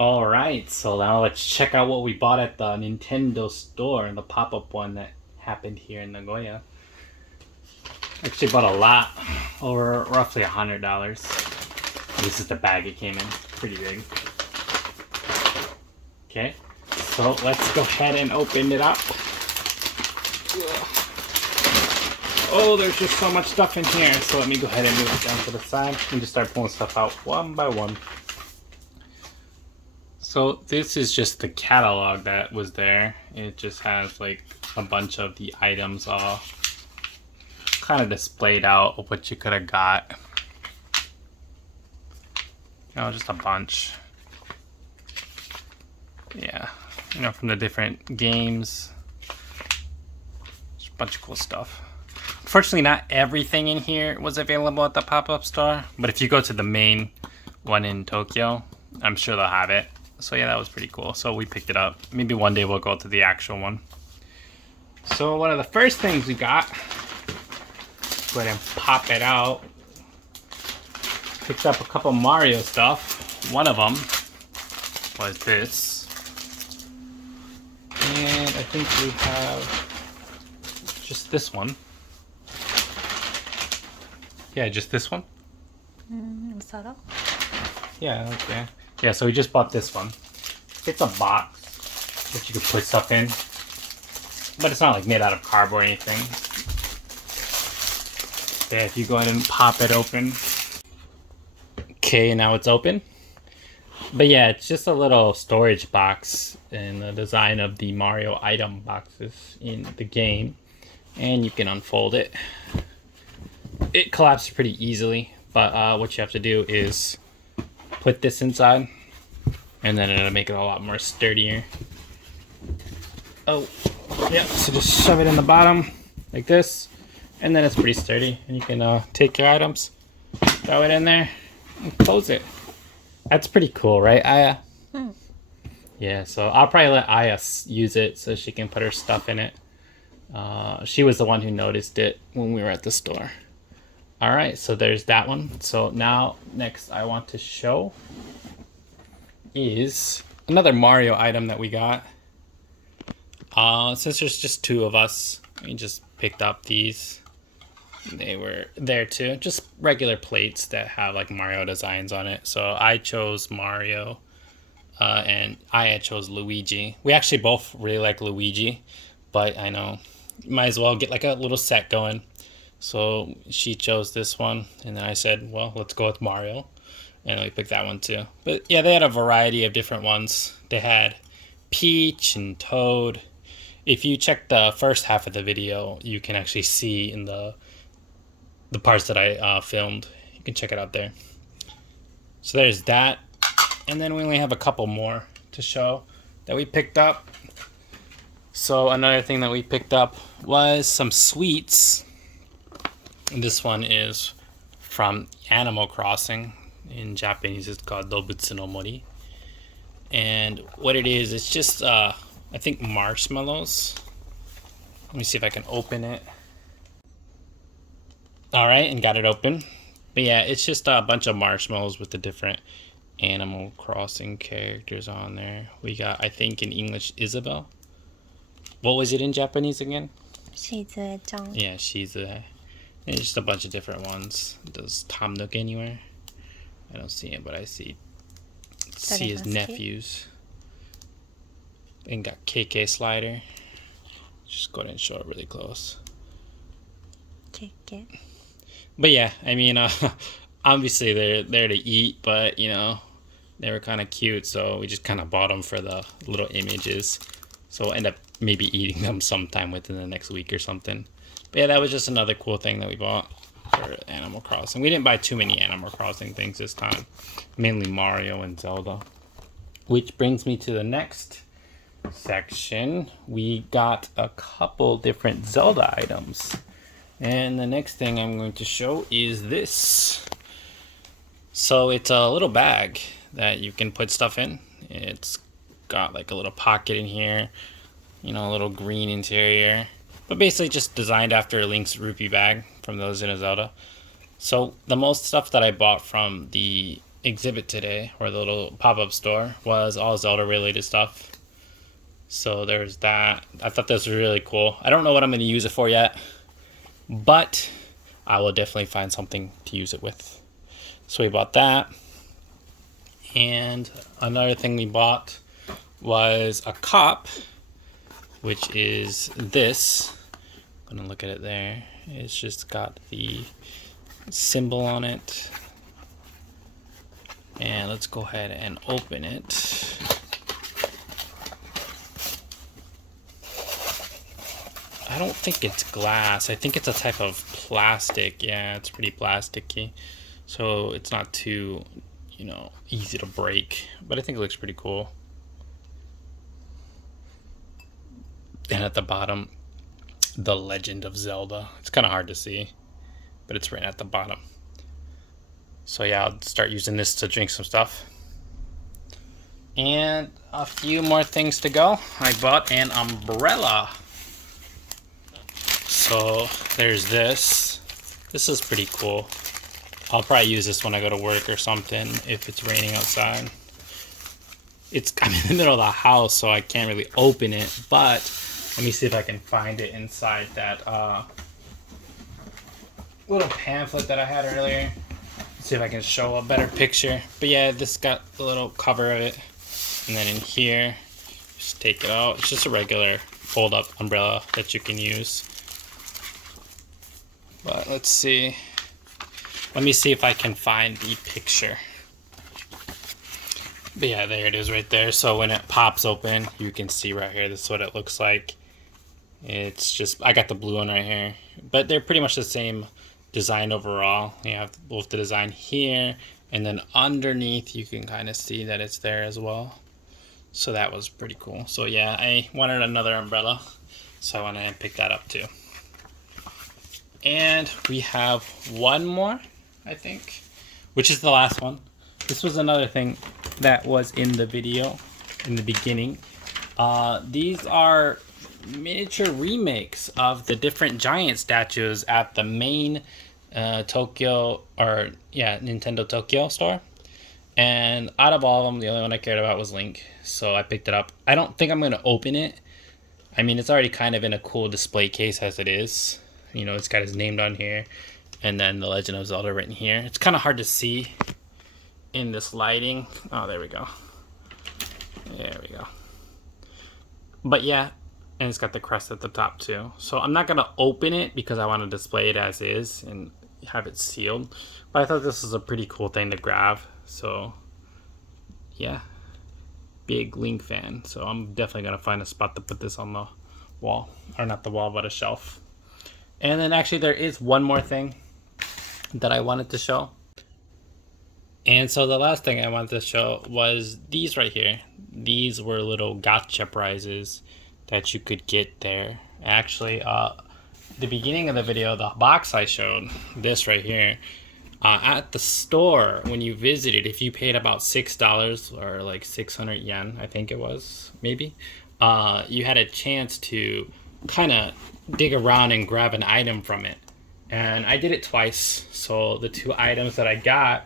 Alright, so now let's check out what we bought at the Nintendo store, the pop-up one that happened here in Nagoya. Actually bought a lot, over roughly $100. This is the bag it came in, pretty big. Okay, so let's go ahead and open it up. Oh, there's just so much stuff in here, so let me go ahead and move it down to the side and just start pulling stuff out one by one. So this is just the catalog that was there. It just has like a bunch of the items all kind of displayed out of what you could have got. Just a bunch. Yeah, from the different games. Just a bunch of cool stuff. Unfortunately, not everything in here was available at the pop-up store, but if you go to the main one in Tokyo, I'm sure they'll have it. So yeah, that was pretty cool. So we picked it up. Maybe one day we'll go to the actual one. So one of the first things we got, go ahead and pop it out. Picked up a couple Mario stuff. One of them was this. And I think we have just this one. Yeah, just this one. Sara? Yeah, okay. Yeah, so we just bought this one. It's a box that you can put stuff in, but it's not like made out of cardboard or anything. Yeah, if you go ahead and pop it open. Okay, now it's open. But yeah, it's just a little storage box in the design of the Mario item boxes in the game. And you can unfold it. It collapses pretty easily, but what you have to do is put this inside, and then it'll make it a lot more sturdier. Oh, yeah, so just shove it in the bottom like this, and then it's pretty sturdy, and you can take your items, throw it in there, and close it. That's pretty cool, right, Aya? Yeah, so I'll probably let Aya use it so she can put her stuff in it. She was the one who noticed it when we were at the store. All right, so there's that one. So now, next I want to show is another Mario item that we got. Since there's just two of us, we just picked up these. They were there too, just regular plates that have like Mario designs on it. So I chose Mario, and I chose Luigi. We actually both really like Luigi, but I know you might as well get like a little set going. So she chose this one, and then I said, well, let's go with Mario. And we picked that one too. But yeah, they had a variety of different ones. They had Peach and Toad. If you check the first half of the video, you can actually see in the parts that I filmed. You can check it out there. So there's that. And then we only have a couple more to show that we picked up. So another thing that we picked up was some sweets. This one is from Animal Crossing. In Japanese, it's called Dobutsu no Mori. And what it is, it's just, I think, marshmallows. Let me see if I can open it. All right, and got it open. But yeah, it's just a bunch of marshmallows with the different Animal Crossing characters on there. We got, I think, in English, Isabelle. What was it in Japanese again? Shizue-chan. Yeah, Shizue. And just a bunch of different ones. Does Tom look anywhere? I don't see him, but I see his nephews. And got KK Slider. Just go ahead and show it really close. KK. But yeah, I mean, obviously they're there to eat, but they were kind of cute, so we just kind of bought them for the little images. So we'll end up maybe eating them sometime within the next week or something. But yeah, that was just another cool thing that we bought for Animal Crossing. We didn't buy too many Animal Crossing things this time. Mainly Mario and Zelda. Which brings me to the next section. We got a couple different Zelda items. And the next thing I'm going to show is this. So it's a little bag that you can put stuff in. It's got like a little pocket in here. A little green interior. But basically just designed after Link's rupee bag from The Legend of Zelda. So the most stuff that I bought from the exhibit today, or the little pop-up store, was all Zelda related stuff. So there's that. I thought this was really cool. I don't know what I'm going to use it for yet, but I will definitely find something to use it with. So we bought that. And another thing we bought was a cup, which is this. I'm going to look at it there. It's just got the symbol on it. And let's go ahead and open it. I don't think it's glass. I think it's a type of plastic. Yeah, it's pretty plasticky. So it's not too, easy to break. But I think it looks pretty cool. And at the bottom, The Legend of Zelda. It's kind of hard to see, but it's right at the bottom. So yeah, I'll start using this to drink some stuff. And a few more things to go. I bought an umbrella. So there's this. This is pretty cool. I'll probably use this when I go to work or something if it's raining outside. I'm in the middle of the house, so I can't really open it, but let me see if I can find it inside that little pamphlet that I had earlier. See if I can show a better picture. But yeah, this got a little cover of it. And then in here, just take it out. It's just a regular fold-up umbrella that you can use. But let's see. Let me see if I can find the picture. But yeah, there it is right there. So when it pops open, you can see right here, this is what it looks like. It's just, I got the blue one right here. But they're pretty much the same design overall. You have both the design here, and then underneath you can kind of see that it's there as well. So that was pretty cool. So yeah, I wanted another umbrella, so I went ahead and picked that up too. And we have one more, I think, which is the last one. This was another thing that was in the video in the beginning. These are miniature remakes of the different giant statues at the main Nintendo Tokyo store. And out of all of them, the only one I cared about was Link, so I picked it up. I don't think I'm going to open it. I mean, it's already kind of in a cool display case as it is. It's got his name down here, and then The Legend of Zelda written here. It's kind of hard to see in this lighting. Oh, there we go. There we go. But yeah, and it's got the crest at the top too. So I'm not going to open it because I want to display it as is and have it sealed. But I thought this was a pretty cool thing to grab. So yeah, big Link fan. So I'm definitely going to find a spot to put this on the wall. Or not the wall, but a shelf. And then actually there is one more thing that I wanted to show. And so the last thing I wanted to show was these right here. These were little gotcha prizes that you could get there. Actually, the beginning of the video, the box I showed, this right here, at the store when you visited, if you paid about $6 or like 600 yen, I think it was, maybe, you had a chance to kind of dig around and grab an item from it. And I did it twice. So the two items that I got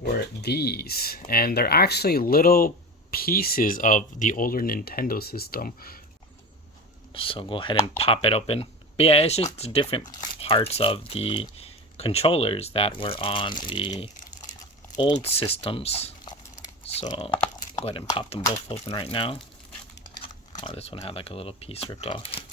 were these, and they're actually little pieces of the older Nintendo system. So go ahead and pop it open. But yeah, it's just different parts of the controllers that were on the old systems. So go ahead and pop them both open right now. Oh, this one had like a little piece ripped off.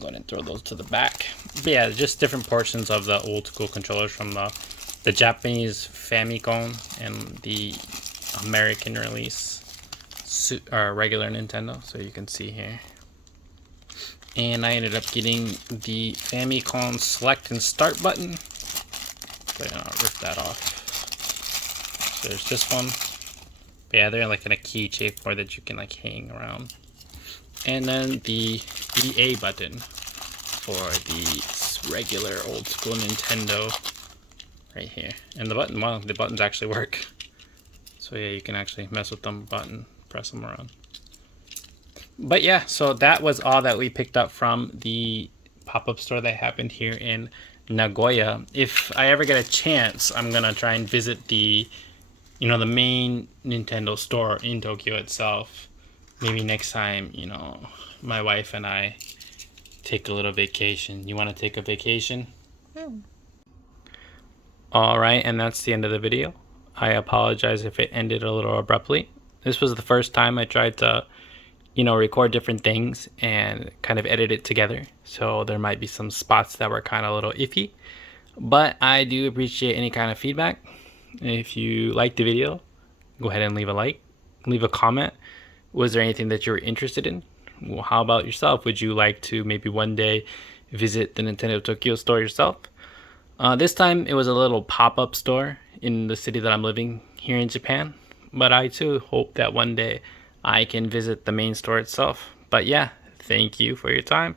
Go ahead and throw those to the back. But yeah, just different portions of the old school controllers from the Japanese Famicom and the American release, regular Nintendo. So you can see here. And I ended up getting the Famicom select and start button. But I'll rip that off. So there's this one. But yeah, they're like in a key shape board that you can like hang around. And then the EA button for the regular old school Nintendo right here. And the buttons actually work. So yeah, you can actually mess with them, press them around. But yeah, so that was all that we picked up from the pop-up store that happened here in Nagoya. If I ever get a chance, I'm gonna try and visit the the main Nintendo store in Tokyo itself. Maybe next time, my wife and I take a little vacation. You want to take a vacation? All right, and that's the end of the video. I apologize if it ended a little abruptly. This was the first time I tried to, record different things and kind of edit it together. So there might be some spots that were kind of a little iffy, but I do appreciate any kind of feedback. If you liked the video, go ahead and leave a like, leave a comment. Was there anything that you were interested in? Well, how about yourself? Would you like to maybe one day visit the Nintendo Tokyo store yourself? This time it was a little pop-up store in the city that I'm living here in Japan, but I too hope that one day I can visit the main store itself. But yeah, thank you for your time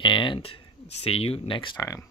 and see you next time.